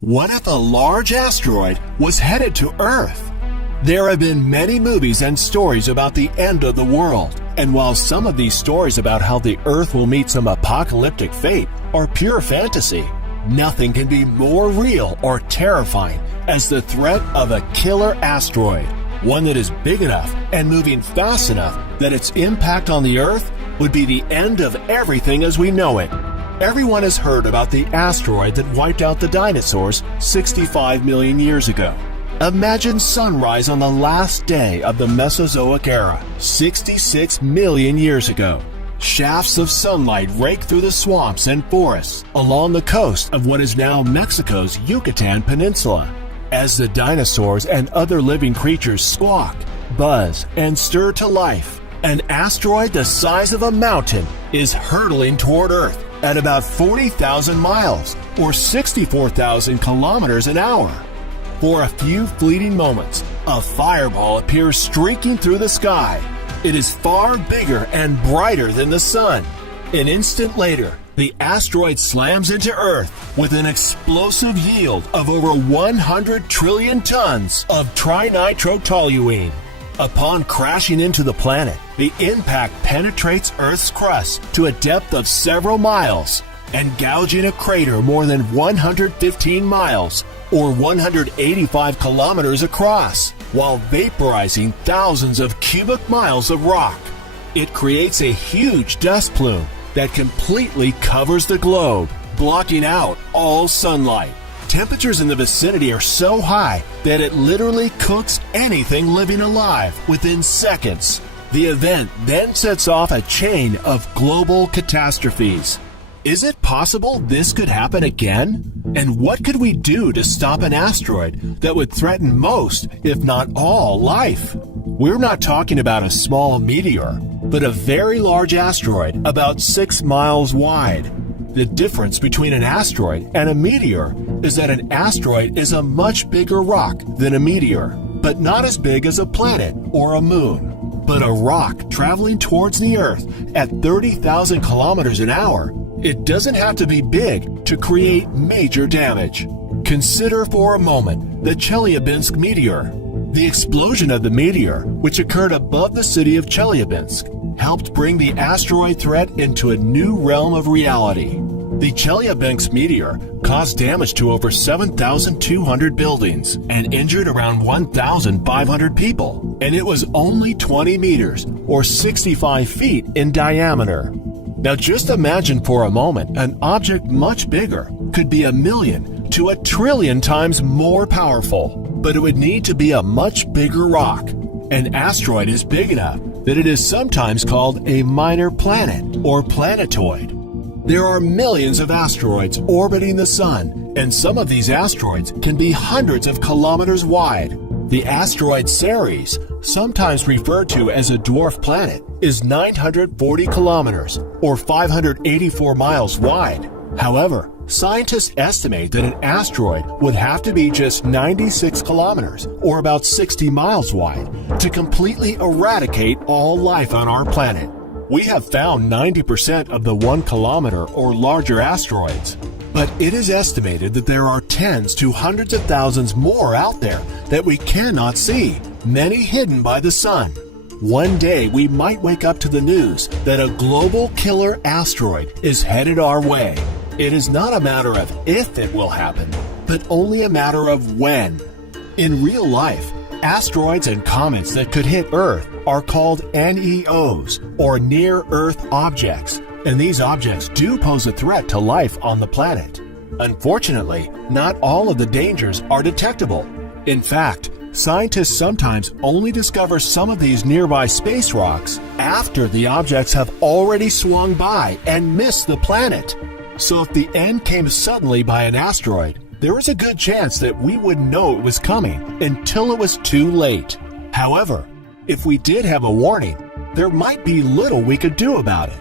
What if a large asteroid was headed to Earth? There have been many movies and stories about the end of the world, and while some of these stories about how the Earth will meet some apocalyptic fate are pure fantasy, nothing can be more real or terrifying as the threat of a killer asteroid, one that is big enough and moving fast enough that its impact on the Earth would be the end of everything as we know it. Everyone has heard about the asteroid that wiped out the dinosaurs 65 million years ago. Imagine sunrise on the last day of the Mesozoic era, 66 million years ago. Shafts of sunlight rake through the swamps and forests along the coast of what is now Mexico's Yucatan Peninsula. As the dinosaurs and other living creatures squawk, buzz, and stir to life, an asteroid the size of a mountain is hurtling toward Earth at about 40,000 miles or 64,000 kilometers an hour. For a few fleeting moments, a fireball appears streaking through the sky. It is far bigger and brighter than the sun. An instant later, the asteroid slams into Earth with an explosive yield of over 100 trillion tons of trinitrotoluene. Upon crashing into the planet, the impact penetrates Earth's crust to a depth of several miles and gouging a crater more than 115 miles or 185 kilometers across, while vaporizing thousands of cubic miles of rock. It creates a huge dust plume that completely covers the globe, blocking out all sunlight. Temperatures in the vicinity are so high that it literally cooks anything living alive within seconds. The event then sets off a chain of global catastrophes. Is it possible this could happen again? And what could we do to stop an asteroid that would threaten most, if not all, life? We're not talking about a small meteor, but a very large asteroid about 6 miles wide. The difference between an asteroid and a meteor is that an asteroid is a much bigger rock than a meteor, but not as big as a planet or a moon. But a rock traveling towards the Earth at 30,000 kilometers an hour, it doesn't have to be big to create major damage. Consider for a moment the Chelyabinsk meteor. The explosion of the meteor, which occurred above the city of Chelyabinsk, helped bring the asteroid threat into a new realm of reality. The Chelyabinsk meteor caused damage to over 7,200 buildings and injured around 1,500 people, and it was only 20 meters or 65 feet in diameter. Now just imagine for a moment an object much bigger could be 1,000,000 to 1,000,000,000,000 times more powerful, but it would need to be a much bigger rock. An asteroid is big enough that it is sometimes called a minor planet or planetoid. There are millions of asteroids orbiting the sun, and some of these asteroids can be hundreds of kilometers wide. The asteroid Ceres, sometimes referred to as a dwarf planet, is 940 kilometers or 584 miles wide. However, scientists estimate that an asteroid would have to be just 96 kilometers or about 60 miles wide to completely eradicate all life on our planet. We have found 90% of the 1 kilometer or larger asteroids, but it is estimated that there are tens to hundreds of thousands more out there that we cannot see, many hidden by the sun. One day we might wake up to the news that a global killer asteroid is headed our way. It is not a matter of if it will happen, but only a matter of when. In real life, asteroids and comets that could hit Earth are called NEOs, or near-Earth objects, and these objects do pose a threat to life on the planet. Unfortunately, not all of the dangers are detectable. In fact, scientists sometimes only discover some of these nearby space rocks after the objects have already swung by and missed the planet. So if the end came suddenly by an asteroid, there is a good chance that we wouldn't know it was coming until it was too late. However, if we did have a warning, there might be little we could do about it.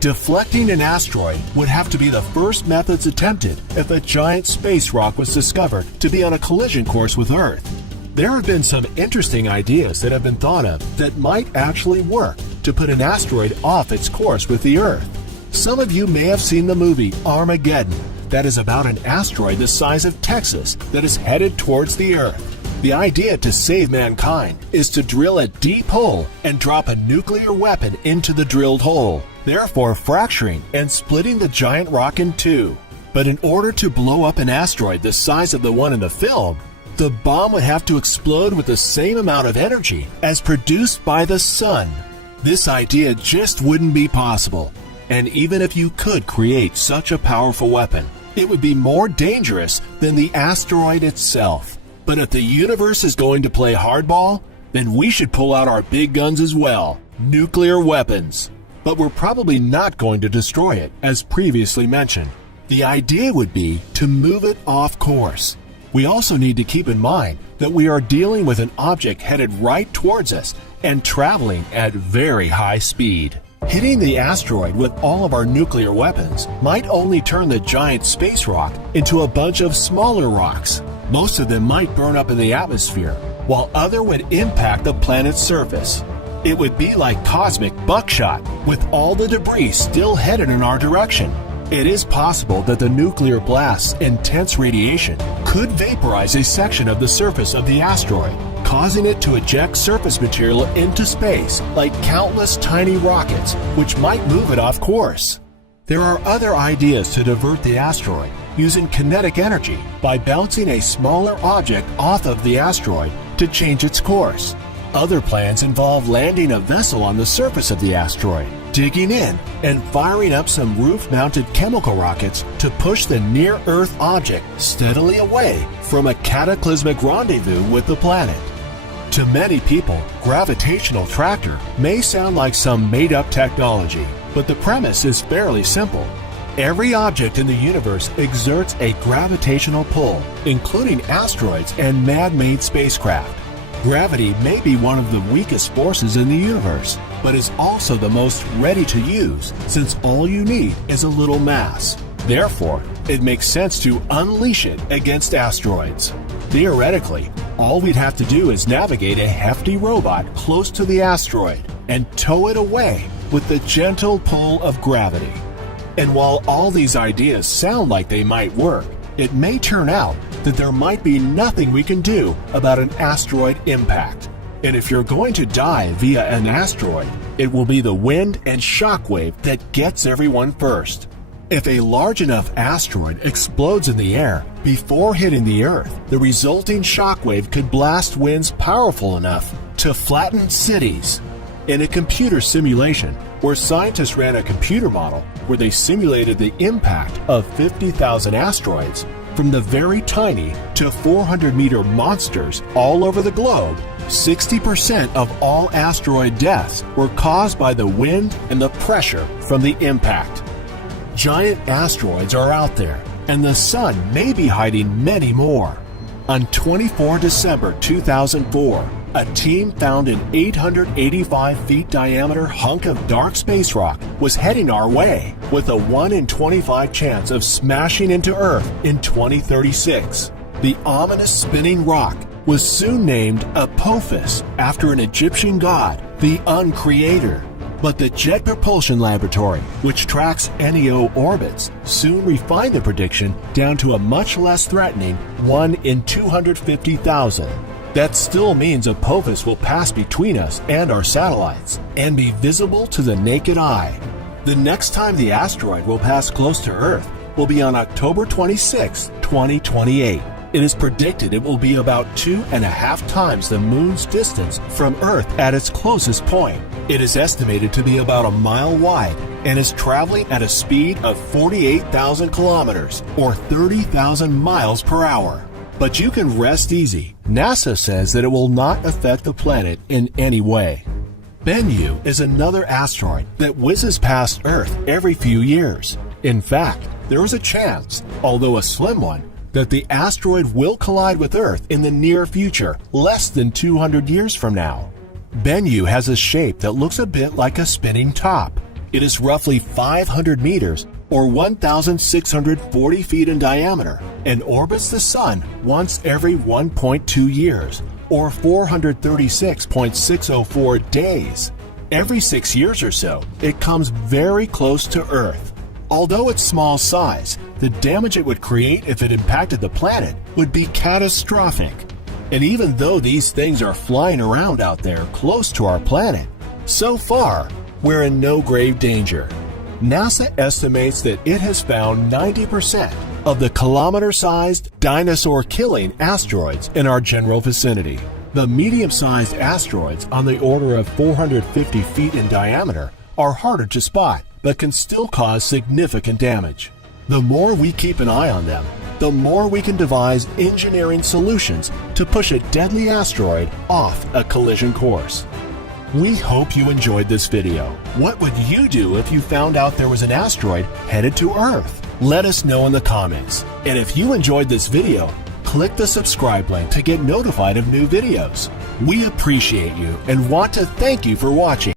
Deflecting an asteroid would have to be the first methods attempted if a giant space rock was discovered to be on a collision course with Earth. There have been some interesting ideas that have been thought of that might actually work to put an asteroid off its course with the Earth. Some of you may have seen the movie Armageddon that is about an asteroid the size of Texas that is headed towards the Earth. The idea to save mankind is to drill a deep hole and drop a nuclear weapon into the drilled hole, therefore fracturing and splitting the giant rock in two. But in order to blow up an asteroid the size of the one in the film, the bomb would have to explode with the same amount of energy as produced by the sun. This idea just wouldn't be possible. And even if you could create such a powerful weapon, it would be more dangerous than the asteroid itself. But if the universe is going to play hardball, then we should pull out our big guns as well, nuclear weapons. But we're probably not going to destroy it, as previously mentioned. The idea would be to move it off course. We also need to keep in mind that we are dealing with an object headed right towards us and traveling at very high speed. Hitting the asteroid with all of our nuclear weapons might only turn the giant space rock into a bunch of smaller rocks. Most of them might burn up in the atmosphere, while other would impact the planet's surface. It would be like cosmic buckshot, with all the debris still headed in our direction. It is possible that the nuclear blast's intense radiation could vaporize a section of the surface of the asteroid, causing it to eject surface material into space like countless tiny rockets, which might move it off course. There are other ideas to divert the asteroid using kinetic energy by bouncing a smaller object off of the asteroid to change its course. Other plans involve landing a vessel on the surface of the asteroid, digging in, and firing up some roof-mounted chemical rockets to push the near-Earth object steadily away from a cataclysmic rendezvous with the planet. To many people, gravitational tractor may sound like some made-up technology, but the premise is fairly simple. Every object in the universe exerts a gravitational pull, including asteroids and man-made spacecraft. Gravity may be one of the weakest forces in the universe, but is also the most ready to use, since all you need is a little mass. Therefore, it makes sense to unleash it against asteroids. Theoretically, all we'd have to do is navigate a hefty robot close to the asteroid and tow it away with the gentle pull of gravity. And while all these ideas sound like they might work, it may turn out that there might be nothing we can do about an asteroid impact. And if you're going to die via an asteroid, it will be the wind and shockwave that gets everyone first. If a large enough asteroid explodes in the air before hitting the Earth, the resulting shockwave could blast winds powerful enough to flatten cities. In a computer simulation, where scientists ran a computer model where they simulated the impact of 50,000 asteroids from the very tiny to 400-meter monsters all over the globe, 60% of all asteroid deaths were caused by the wind and the pressure from the impact. Giant asteroids are out there, and the sun may be hiding many more. On 24 December 2004, a team found an 885 feet diameter hunk of dark space rock was heading our way, with a 1 in 25 chance of smashing into Earth in 2036. The ominous spinning rock was soon named Apophis after an Egyptian god, the Uncreator. But the Jet Propulsion Laboratory, which tracks NEO orbits, soon refined the prediction down to a much less threatening 1 in 250,000. That still means Apophis will pass between us and our satellites and be visible to the naked eye. The next time the asteroid will pass close to Earth will be on October 26, 2028. It is predicted it will be about 2.5 times the Moon's distance from Earth at its closest point. It is estimated to be about a mile wide and is traveling at a speed of 48,000 kilometers or 30,000 miles per hour. But you can rest easy. NASA says that it will not affect the planet in any way. Bennu is another asteroid that whizzes past Earth every few years. In fact, there is a chance, although a slim one, that the asteroid will collide with Earth in the near future, less than 200 years from now. Bennu has a shape that looks a bit like a spinning top. It is roughly 500 meters or 1,640 feet in diameter and orbits the Sun once every 1.2 years or 436.604 days. Every 6 years or so, it comes very close to Earth. Although its small size, the damage it would create if it impacted the planet would be catastrophic. And even though these things are flying around out there close to our planet, so far, we're in no grave danger. NASA estimates that it has found 90% of the kilometer-sized, dinosaur-killing asteroids in our general vicinity. The medium-sized asteroids on the order of 450 feet in diameter are harder to spot, but can still cause significant damage. The more we keep an eye on them, the more we can devise engineering solutions to push a deadly asteroid off a collision course. We hope you enjoyed this video. What would you do if you found out there was an asteroid headed to Earth? Let us know in the comments. And if you enjoyed this video, click the subscribe link to get notified of new videos. We appreciate you and want to thank you for watching.